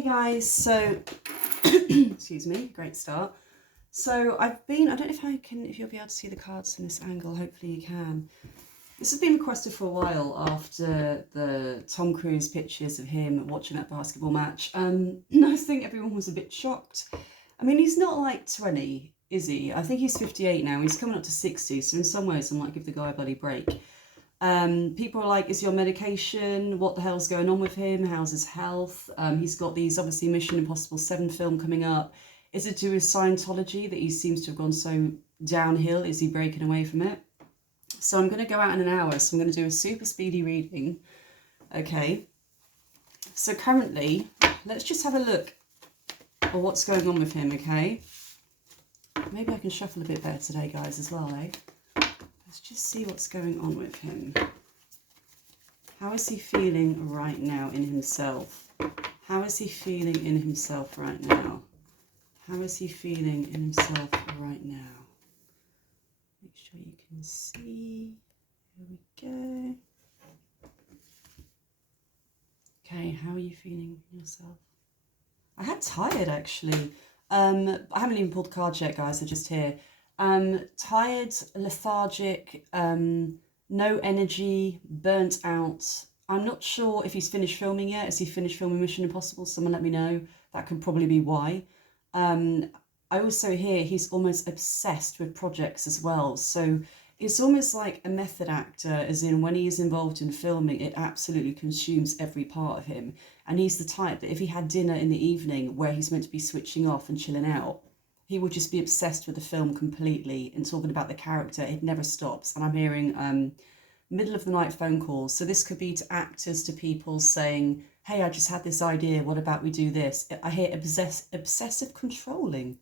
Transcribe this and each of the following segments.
Hey guys, so excuse me, great start. So I don't know if you'll be able to see the cards from this angle, hopefully you can. This has been requested for a while after the Tom Cruise pictures of him watching that basketball match. I think everyone was a bit shocked. I mean, he's not like 20, is he? I think he's 58 now, he's coming up to 60, so in some ways I'm like, give the guy a bloody break. People are like, is he on medication? What the hell's going on with him? How's his health? He's got these, obviously, Mission Impossible 7 film coming up. Is it to do with Scientology that he seems to have gone so downhill? Is he breaking away from it? So I'm going to go out in an hour, so I'm going to do a super speedy reading. Okay. So currently, let's just have a look at what's going on with him, okay? Maybe I can shuffle a bit better today, guys, as well, eh? Let's just see what's going on with him. How is he feeling right now in himself? How is he feeling in himself right now? How is he feeling in himself right now? Make sure you can see. Here we go. Okay, how are you feeling in yourself? I had tired, actually. I haven't even pulled the cards yet, guys. They're just here. Tired, lethargic, no energy, burnt out. I'm not sure if he's finished filming yet. Has he finished filming Mission Impossible? Someone let me know. That could probably be why. I also hear he's almost obsessed with projects as well. So it's almost like a method actor, as in when he is involved in filming, it absolutely consumes every part of him. And he's the type that if he had dinner in the evening where he's meant to be switching off and chilling out, he would just be obsessed with the film completely and talking about the character. It never stops. And I'm hearing middle of the night phone calls. So this could be to actors, to people saying, hey, I just had this idea. What about we do this? I hear obsessive controlling.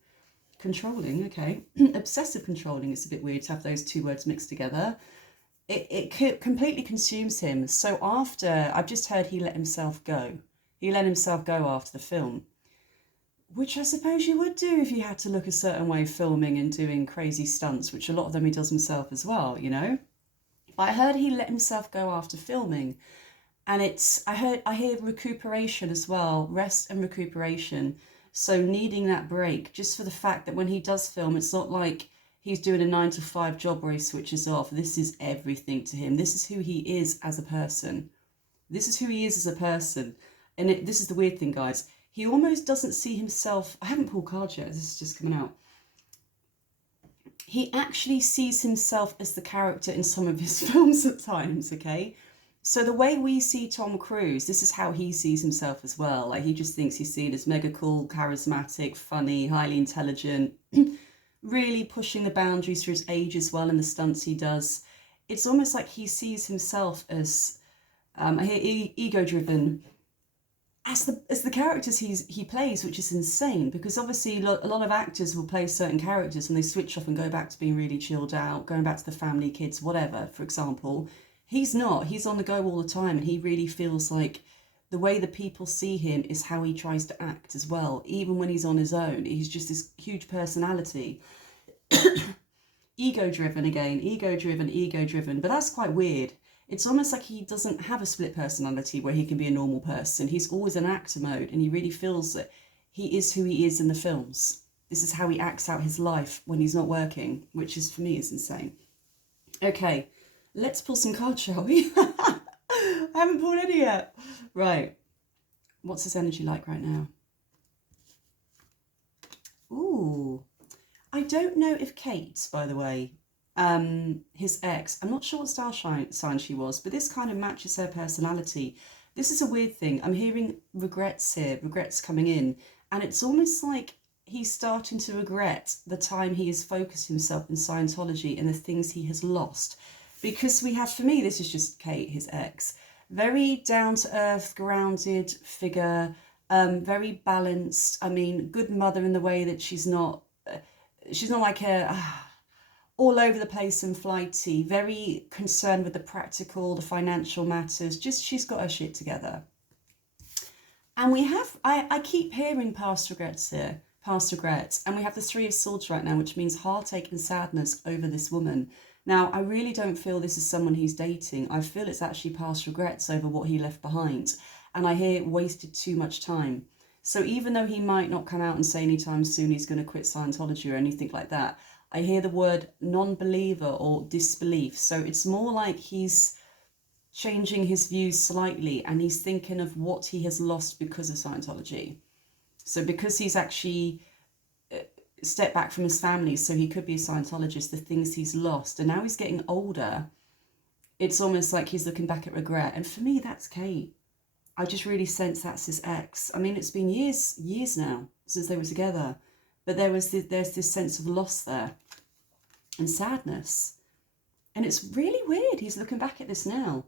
Controlling, okay. Obsessive controlling. It's a bit weird to have those two words mixed together. It completely consumes him. So after, I've just heard he let himself go. He let himself go after the film. Which I suppose you would do if you had to look a certain way filming and doing crazy stunts, which a lot of them he does himself as well, you know. But I heard he let himself go after filming. And I hear recuperation as well, rest and recuperation. So needing that break, just for the fact that when he does film, it's not like he's doing a 9-to-5 job where he switches off. This is everything to him. This is who he is as a person. This is who he is as a person. And this is the weird thing, guys. He almost doesn't see himself. I haven't pulled cards yet. This is just coming out. He actually sees himself as the character in some of his films at times, okay? So the way we see Tom Cruise, this is how he sees himself as well. Like, he just thinks he's seen as mega cool, charismatic, funny, highly intelligent, really pushing the boundaries for his age as well in the stunts he does. It's almost like he sees himself as, I hear ego-driven, as the characters he plays, which is insane, because obviously a lot of actors will play certain characters and they switch off and go back to being really chilled out, going back to the family, kids, whatever, for example. He's not. He's on the go all the time, and he really feels like the way the people see him is how he tries to act as well. Even when he's on his own, he's just this huge personality. Ego-driven again, ego-driven, but that's quite weird. It's almost like he doesn't have a split personality where he can be a normal person. He's always in actor mode, and he really feels that he is who he is in the films. This is how he acts out his life when he's not working, which is, for me, is insane. Okay, let's pull some cards, shall we? I haven't pulled any yet. Right, what's his energy like right now? Ooh, I don't know if Kate, by the way, his ex, I'm not sure what star sign she was, but this kind of matches her personality. This is a weird thing. I'm hearing regrets here, regrets coming in, and it's almost like he's starting to regret the time he has focused himself in Scientology and the things he has lost. Because we have, for me, this is just Kate, his ex, very down-to-earth, grounded figure, very balanced. I mean, good mother in the way that she's not like a all over the place and flighty, very concerned with the practical, the financial matters, just she's got her shit together. And we have, I keep hearing past regrets here, past regrets, and we have the 3 of Swords right now, which means heartache and sadness over this woman. Now, I really don't feel this is someone he's dating. I feel it's actually past regrets over what he left behind. And I hear wasted too much time. So even though he might not come out and say anytime soon he's going to quit Scientology or anything like that, I hear the word non-believer or disbelief. So it's more like he's changing his views slightly, and he's thinking of what he has lost because of Scientology. So because he's actually stepped back from his family, so he could be a Scientologist, the things he's lost, and now he's getting older, it's almost like he's looking back at regret. And for me, that's Kate. I just really sense that's his ex. I mean, it's been years now since they were together, but there's this sense of loss there and sadness. And it's really weird. He's looking back at this now.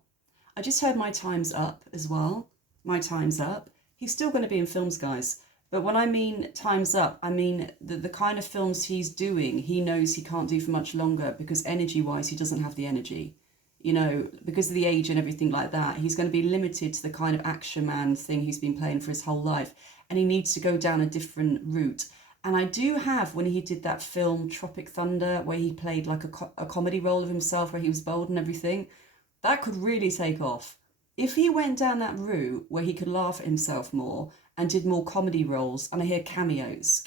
I just heard My Time's Up as well. My Time's Up. He's still going to be in films, guys. But when I mean time's up, I mean the kind of films he's doing, he knows he can't do for much longer because energy-wise, he doesn't have the energy. You know, because of the age and everything like that, he's going to be limited to the kind of action man thing he's been playing for his whole life. And he needs to go down a different route. And I do have, when he did that film Tropic Thunder, where he played like a comedy role of himself, where he was bold and everything, that could really take off. If he went down that route where he could laugh at himself more and did more comedy roles, and I hear cameos.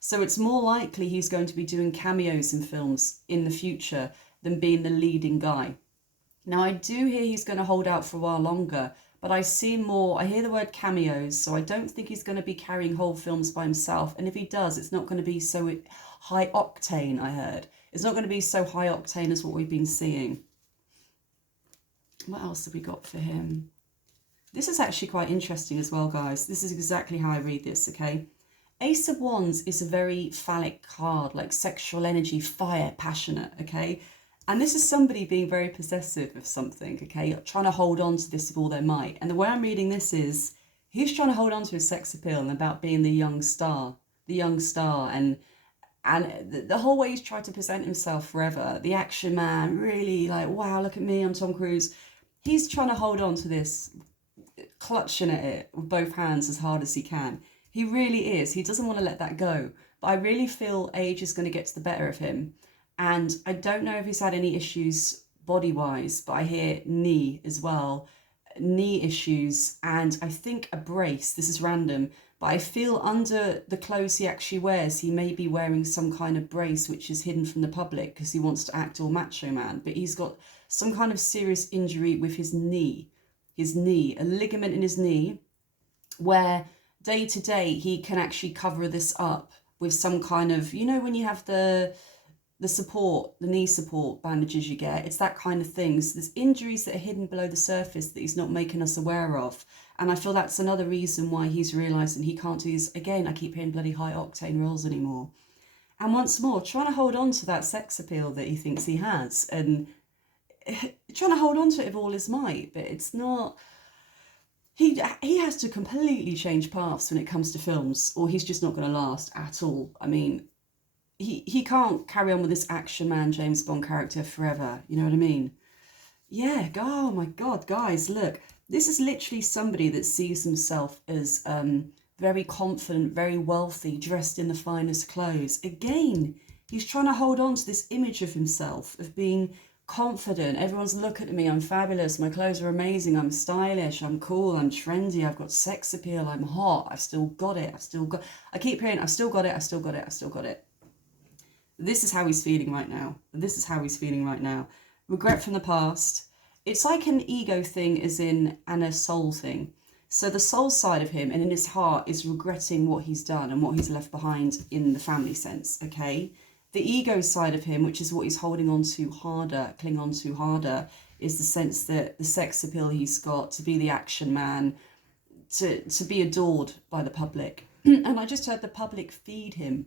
So it's more likely he's going to be doing cameos in films in the future than being the leading guy. Now, I do hear he's going to hold out for a while longer, but I see more, I hear the word cameos, so I don't think he's going to be carrying whole films by himself. And if he does, it's not going to be so high octane, I heard. It's not going to be so high octane as what we've been seeing. What else have we got for him? This is actually quite interesting as well, guys. This is exactly how I read this, okay? Ace of Wands is a very phallic card, like sexual energy, fire, passionate, okay? And this is somebody being very possessive of something, okay? Trying to hold on to this with all their might. And the way I'm reading this is, he's trying to hold on to his sex appeal and about being the young star, and the whole way he's tried to present himself forever, the action man, really like, wow, look at me, I'm Tom Cruise. He's trying to hold on to this, clutching at it with both hands as hard as he can. He really is. He doesn't want to let that go. But I really feel age is going to get to the better of him. And I don't know if he's had any issues body-wise, but I hear knee as well. Knee issues, and I think a brace. This is random, but I feel under the clothes he actually wears, he may be wearing some kind of brace which is hidden from the public because he wants to act all macho man. But he's got some kind of serious injury with his knee, a ligament in his knee, where day to day he can actually cover this up with some kind of, you know, when you have the support, the knee support bandages you get, it's that kind of thing. So there's injuries that are hidden below the surface that he's not making us aware of. And I feel that's another reason why he's realising he can't do this. Again, I keep hearing bloody high octane roles anymore. And once more, trying to hold on to that sex appeal that he thinks he has, and trying to hold on to it with all his might, but it's not. He has to completely change paths when it comes to films, or he's just not going to last at all. I mean, he can't carry on with this action man James Bond character forever. You know what I mean? Yeah. Oh my God, guys, look. This is literally somebody that sees himself as very confident, very wealthy, dressed in the finest clothes. Again, he's trying to hold on to this image of himself, of being confident. Everyone's looking at me. I'm fabulous. My clothes are amazing. I'm stylish. I'm cool. I'm trendy. I've got sex appeal. I'm hot. I've still got it. I keep hearing, I've still got it. I've still got it. I've still got it. This is how he's feeling right now. Regret from the past. It's like an ego thing as in, and a soul thing. So the soul side of him and in his heart is regretting what he's done and what he's left behind in the family sense, okay? The ego side of him, which is what he's holding on to harder, cling on to harder, is the sense that the sex appeal he's got, to be the action man, to be adored by the public. And I just heard the public feed him.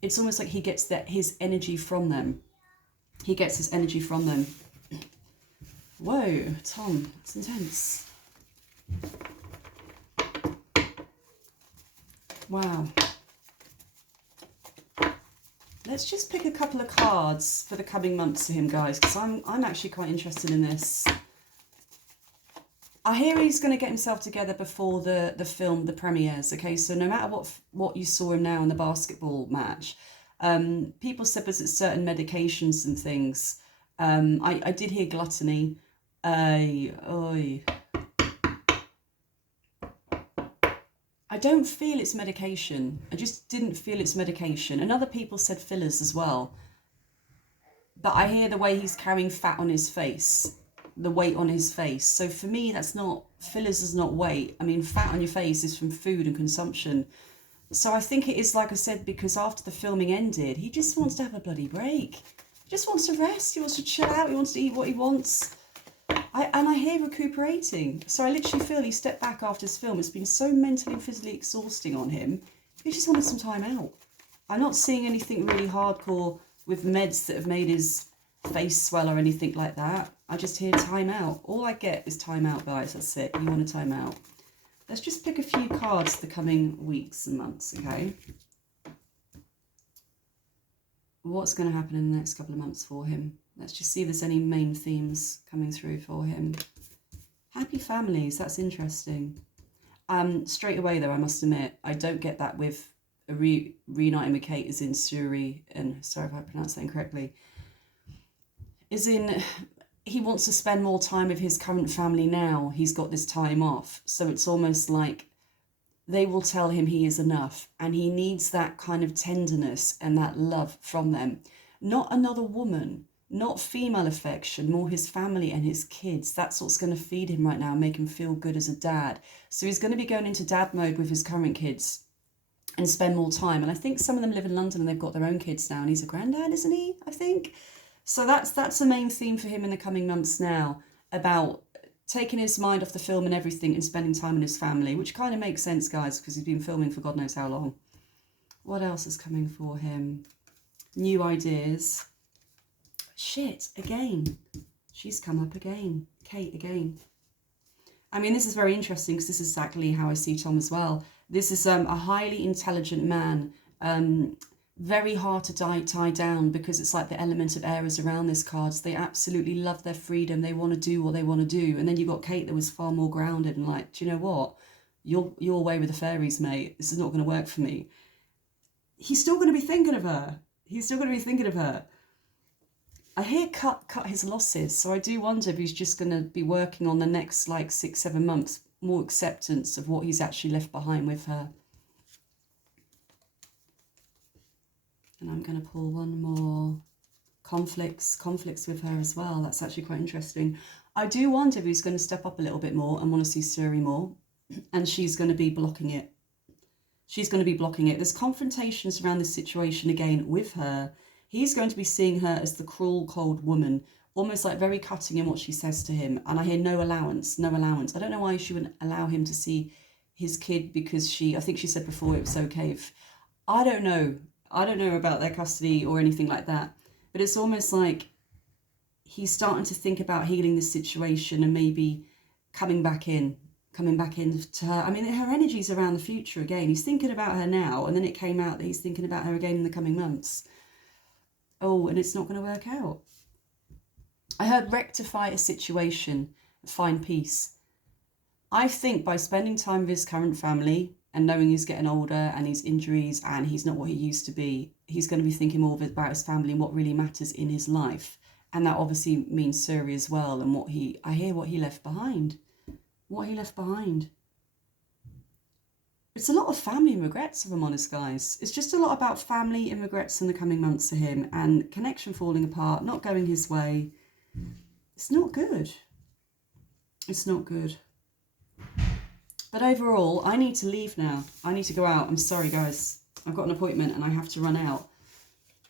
It's almost like he gets his energy from them. Whoa, Tom, it's intense. Wow. Let's just pick a couple of cards for the coming months for him, guys, because I'm actually quite interested in this. I hear he's going to get himself together before the film, the premieres, okay? So no matter what you saw him now in the basketball match, people said there's certain medications and things. I did hear gluttony. I don't feel it's medication. I just didn't feel it's medication. And other people said fillers as well. But I hear the way he's carrying fat on his face, the weight on his face. So for me, that's not, fillers is not weight. I mean, fat on your face is from food and consumption. So I think it is, like I said, because after the filming ended, he just wants to have a bloody break. He just wants to rest. He wants to chill out. He wants to eat what he wants. And I hear recuperating. So I literally feel he stepped back after this film. It's been so mentally and physically exhausting on him. He just wanted some time out. I'm not seeing anything really hardcore with meds that have made his face swell or anything like that. I just hear time out. All I get is time out, guys. That's it. You want a time out. Let's just pick a few cards for the coming weeks and months, okay? What's going to happen in the next couple of months for him? Let's just see if there's any main themes coming through for him. Happy families, that's interesting. Straight away though, I must admit, I don't get that with a reuniting with Kate as in Suri, and sorry if I pronounced that incorrectly. Is in, he wants to spend more time with his current family now. He's got this time off. So it's almost like they will tell him he is enough, and he needs that kind of tenderness and that love from them. Not another woman, not female affection, more his family and his kids. That's what's going to feed him right now, make him feel good as a dad. So he's going to be going into dad mode with his current kids and spend more time. And I think some of them live in London and they've got their own kids now, and he's a granddad, isn't he? I think. So that's the main theme for him in the coming months now, about taking his mind off the film and everything and spending time with his family, which kind of makes sense, guys, because he's been filming for God knows how long. What else is coming for him? New ideas. Shit, again. She's come up again. Kate again. I mean, this is very interesting because this is exactly how I see Tom as well. This is a highly intelligent man, very hard to tie down, because it's like the element of air is around this card. So they absolutely love their freedom. They want to do what they want to do. And then you've got Kate that was far more grounded and like, do you know what? You're away with the fairies, mate. This is not going to work for me. He's still going to be thinking of her. He's still going to be thinking of her. I hear cut his losses. So I do wonder if he's just going to be working on the next like 6-7 months, more acceptance of what he's actually left behind with her. And I'm going to pull one more. Conflicts with her as well. That's actually quite interesting. I do wonder if he's going to step up a little bit more and want to see Suri more. And she's going to be blocking it. She's going to be blocking it. There's confrontations around this situation again with her. He's going to be seeing her as the cruel, cold woman, almost like very cutting in what she says to him. And I hear no allowance, no allowance. I don't know why she wouldn't allow him to see his kid, because I think she said before it was okay if, I don't know about their custody or anything like that. But it's almost like he's starting to think about healing this situation and maybe coming back in to her. I mean, her energy's around the future again. He's thinking about her now, and then it came out that he's thinking about her again in the coming months. Oh, and it's not going to work out. I heard rectify a situation, find peace. I think by spending time with his current family and knowing he's getting older and his injuries and he's not what he used to be, he's going to be thinking more about his family and what really matters in his life. And that obviously means Suri as well, and I hear what he left behind. What he left behind. It's a lot of family and regrets, if I'm honest, guys. It's just a lot about family and regrets in the coming months for him, and connection falling apart, not going his way. It's not good. It's not good. But overall, I need to leave now. I need to go out. I'm sorry, guys. I've got an appointment and I have to run out.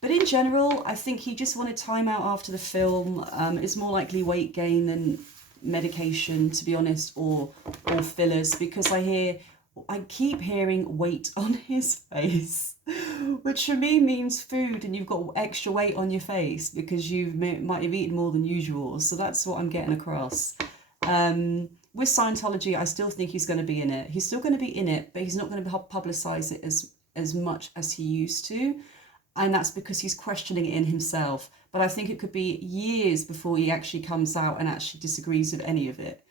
But in general, I think he just wanted time out after the film. It's more likely weight gain than medication, to be honest, or fillers, because I keep hearing weight on his face, which for me means food, and you've got extra weight on your face because you might have eaten more than usual. So that's what I'm getting across. With Scientology, I still think he's going to be in it. He's still going to be in it, but he's not going to publicise it as much as he used to. And that's because he's questioning it in himself. But I think it could be years before he actually comes out and actually disagrees with any of it.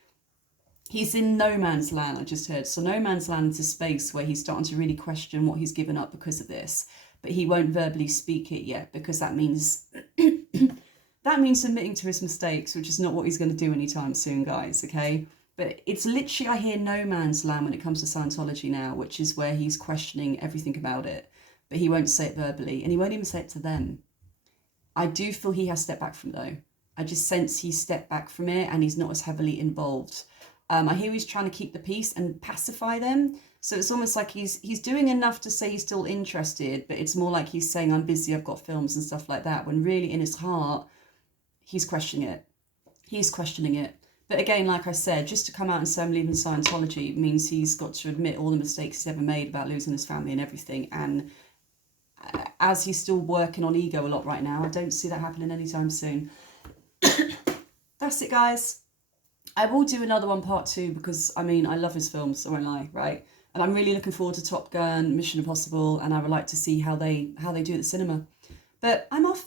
He's in no man's land, I just heard. So no man's land is a space where he's starting to really question what he's given up because of this. But he won't verbally speak it yet, because that means that means admitting to his mistakes, which is not what he's going to do anytime soon, guys, okay? But it's literally, I hear no man's land when it comes to Scientology now, which is where he's questioning everything about it. But he won't say it verbally, and he won't even say it to them. I do feel he has stepped back from it, though. I just sense he's stepped back from it and he's not as heavily involved. I hear he's trying to keep the peace and pacify them. So it's almost like he's doing enough to say he's still interested, but it's more like he's saying, I'm busy, I've got films and stuff like that, when really in his heart, he's questioning it. He's questioning it. But again, like I said, just to come out and say I'm leaving Scientology means he's got to admit all the mistakes he's ever made about losing his family and everything. And as he's still working on ego a lot right now, I don't see that happening anytime soon. That's it, guys. I will do another one, part 2, because I mean, I love his films, so I won't lie, right? And I'm really looking forward to Top Gun, Mission Impossible, and I would like to see how they do at the cinema. But I'm off.